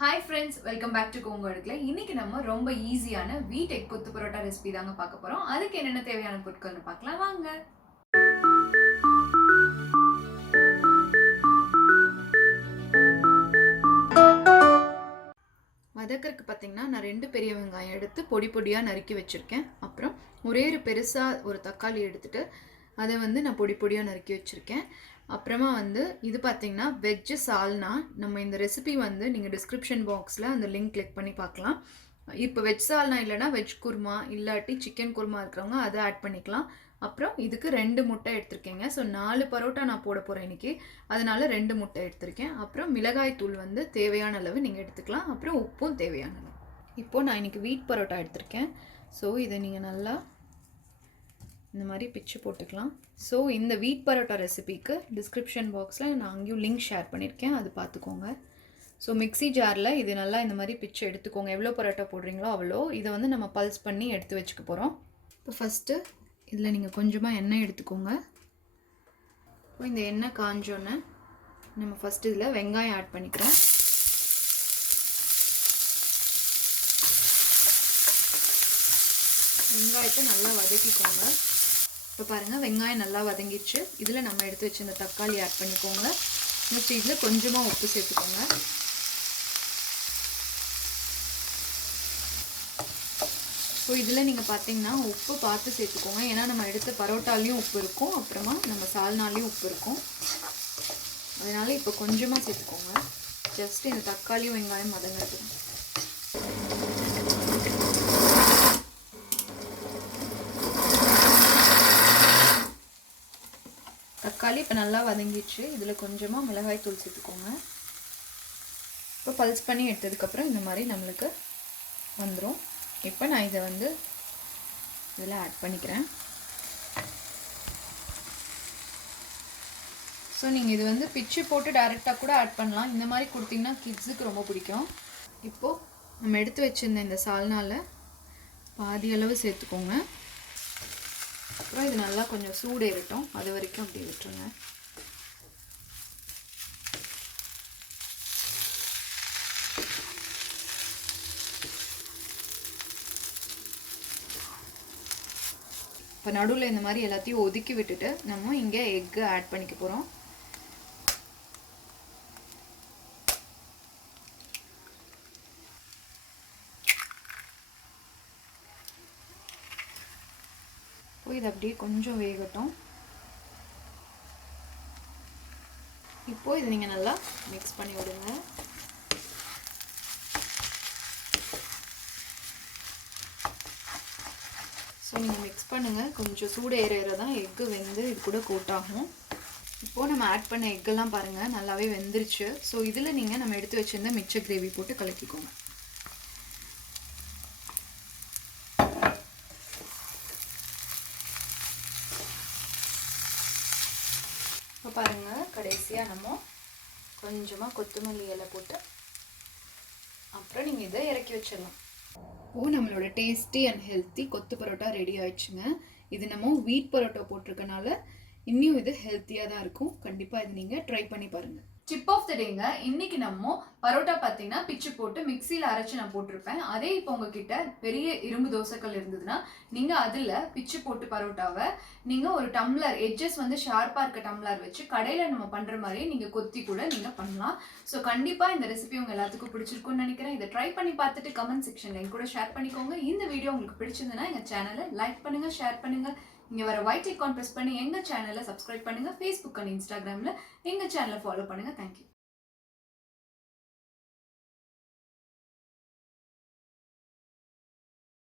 Hi friends, welcome back to கோங்கோ அடுக்கல. இன்னைக்கு நம்ம ரொம்ப ஈஸியான வீட் எக் கொத்து பரோட்டா ரெசிபி தாங்க பார்க்க போறோம். அதுக்கு என்னென்ன தேவையான பொருட்கள்னு பார்க்கலாம் வாங்க. வதக்கறதுக்கு பார்த்தீங்கன்னா நான் 2 பெரிய வெங்காயம் எடுத்து பொடி பொடியாக நறுக்கி வச்சுருக்கேன். அப்புறம் ஒரே ஒரு பெருசாக ஒரு தக்காளி எடுத்துகிட்டு அதை நான் பொடி பொடியாக நறுக்கி வச்சுருக்கேன். அப்புறமா இது பார்த்திங்கன்னா வெஜ்ஜு சால்னா. நம்ம இந்த ரெசிபி நீங்கள் டிஸ்கிரிப்ஷன் பாக்ஸில் அந்த லிங்க் கிளிக் பண்ணி பார்க்கலாம். இப்போ வெஜ் சால்னா இல்லைனா வெஜ் குருமா இல்லாட்டி சிக்கன் குருமா இருக்கிறவங்க அதை ஆட் பண்ணிக்கலாம். அப்புறம் இதுக்கு 2 முட்டை எடுத்திருக்கேங்க. ஸோ 4 பரோட்டா நான் போட போகிறேன் இன்றைக்கி, அதனால் 2 முட்டை எடுத்திருக்கேன். அப்புறம் மிளகாய் தூள் தேவையான அளவு நீங்கள் எடுத்துக்கலாம். அப்புறம் உப்பும் தேவையான அளவு. இப்போது நான் இன்றைக்கி வீட் பரோட்டா எடுத்திருக்கேன். ஸோ இதை நீங்கள் நல்லா இந்த மாதிரி பிச்சு போட்டுக்கலாம். ஸோ இந்த வீட் பரோட்டா ரெசிபிக்கு டிஸ்கிரிப்ஷன் பாக்ஸில் நான் அங்கேயும் லிங்க் ஷேர் பண்ணியிருக்கேன், அது பார்த்துக்கோங்க. ஸோ மிக்ஸி ஜாரில் இது நல்லா இந்த மாதிரி பிச்சு எடுத்துக்கோங்க. எவ்வளோ பரோட்டா போடுறீங்களோ அவ்வளோ. இதை நம்ம பல்ஸ் பண்ணி எடுத்து வச்சுக்க போகிறோம். இப்போ ஃபஸ்ட்டு இதில் நீங்கள் கொஞ்சமாக எண்ணெய் எடுத்துக்கோங்க. இப்போ இந்த எண்ணெய் காஞ்சோன்னே நம்ம ஃபஸ்ட்டு இதில் வெங்காயம் ஆட் பண்ணிக்கிறோம். வெங்காயத்தை நல்லா வதக்கிக்கோங்க. இப்போ பாருங்கள், வெங்காயம் நல்லா வதங்கிடுச்சு. இதில் நம்ம எடுத்து வச்சு இந்த தக்காளி ஆட் பண்ணிக்கோங்க. நெக்ஸ்ட் இதில் கொஞ்சமாக உப்பு சேர்த்துக்கோங்க. ஸோ இதில் நீங்கள் பார்த்தீங்கன்னா உப்பு பார்த்து சேர்த்துக்கோங்க. ஏன்னா நம்ம எடுத்த பரோட்டாலையும் உப்பு இருக்கும், அப்புறமா நம்ம சால்னாலையும் உப்பு இருக்கும். அதனால் இப்போ கொஞ்சமாக சேர்த்துக்கோங்க. ஜஸ்ட் இந்த தக்காளியும் வெங்காயம் வதங்கிறது. தக்காளி இப்போ நல்லா வதங்கிடுச்சு. இதில் கொஞ்சமாக மிளகாய் தூள் சேர்த்துக்கோங்க. இப்போ பல்ஸ் பண்ணி எடுத்ததுக்கப்புறம் இந்த மாதிரி நம்மளுக்கு வந்துடும். இப்போ நான் இதை இதில் ஆட் பண்ணிக்கிறேன். ஸோ நீங்கள் இது பிச்சு போட்டு டைரெக்டாக கூட ஆட் பண்ணலாம். இந்த மாதிரி கொடுத்தீங்கன்னா கிட்ஸுக்கு ரொம்ப பிடிக்கும். இப்போது நம்ம எடுத்து வச்சுருந்த இந்த சால்னாவில் பாதி அளவு சேர்த்துக்கோங்க. அப்புறம் இது நல்லா கொஞ்சம் சூடு ஏறட்டும், அது வரைக்கும் அப்படி விட்டுருங்க. இப்போ நடுவில் இந்த மாதிரி எல்லாத்தையும் ஒதுக்கி விட்டுட்டு நம்ம இங்கே எக்கு ஆட் பண்ணிக்க போகிறோம். இது அப்படியே கொஞ்சம் வேகட்டும். இப்போ இது நீங்கள் நல்லா மிக்ஸ் பண்ணி விடுங்க. ஸோ நீங்கள் மிக்ஸ் பண்ணுங்கள். கொஞ்சம் சூடு ஏற தான் எக்கு வெந்து இது கூட கோட்டாகும். இப்போது நம்ம ஆட் பண்ண எக்கெல்லாம் பாருங்கள் நல்லாவே வெந்துருச்சு. ஸோ இதில் நீங்கள் நம்ம எடுத்து வச்சுருந்த மிச்ச கிரேவி போட்டு கலக்கிக்கோங்க. இப்போ பாருங்கள், கடைசியாக நம்ம கொஞ்சமாக கொத்தமல்லி இலை போட்டு அப்புறம் நீங்கள் இதை இறக்கி வச்சிடலாம். நம்மளோட டேஸ்டி அண்ட் ஹெல்த்தி கொத்து பரோட்டா ரெடி ஆயிடுச்சுங்க. இது நம்ம வீட் பரோட்டா போட்டிருக்கனால இன்னும் இது ஹெல்த்தியாக தான் இருக்கும். கண்டிப்பாக இது நீங்கள் ட்ரை பண்ணி பாருங்கள். டிப் ஆஃப் த டேங்க, இன்னைக்கு நம்ம பரோட்டா பார்த்தீங்கன்னா பிச்சு போட்டு மிக்சியில் அரைச்சி நான் போட்டிருப்பேன். அதே இப்போ உங்ககிட்ட பெரிய இரும்பு தோசைக்கல் இருந்ததுன்னா நீங்கள் அதில் பிச்சு போட்டு பரோட்டாவை நீங்கள் ஒரு டம்ளர் எட்ஜஸ் ஷார்ப்பாக இருக்க டம்ளர் வச்சு கடையில் நம்ம பண்ணுற மாதிரி நீங்கள் கொத்தி கூட நீங்கள் பண்ணலாம். ஸோ கண்டிப்பாக இந்த ரெசிபி உங்கள் எல்லாத்துக்கும் பிடிச்சிருக்குன்னு நினைக்கிறேன். இதை ட்ரை பண்ணி பார்த்துட்டு கமெண்ட் செக்ஷனில் என் கூட ஷேர் பண்ணிக்கோங்க. இந்த வீடியோ உங்களுக்கு பிடிச்சிருந்ததுன்னா எங்கள் சேனலை லைக் பண்ணுங்கள், ஷேர் பண்ணுங்கள். இங்கே வர ஒயிட் ஐகான் ப்ரெஸ் பண்ணி எங்கள் சேனலை சப்ஸ்கிரைப் பண்ணுங்கள். ஃபேஸ்புக் அண்ட் இன்ஸ்டாகிராமில் எங்கள் சேனலை ஃபாலோ பண்ணுங்கள். தேங்க்யூ.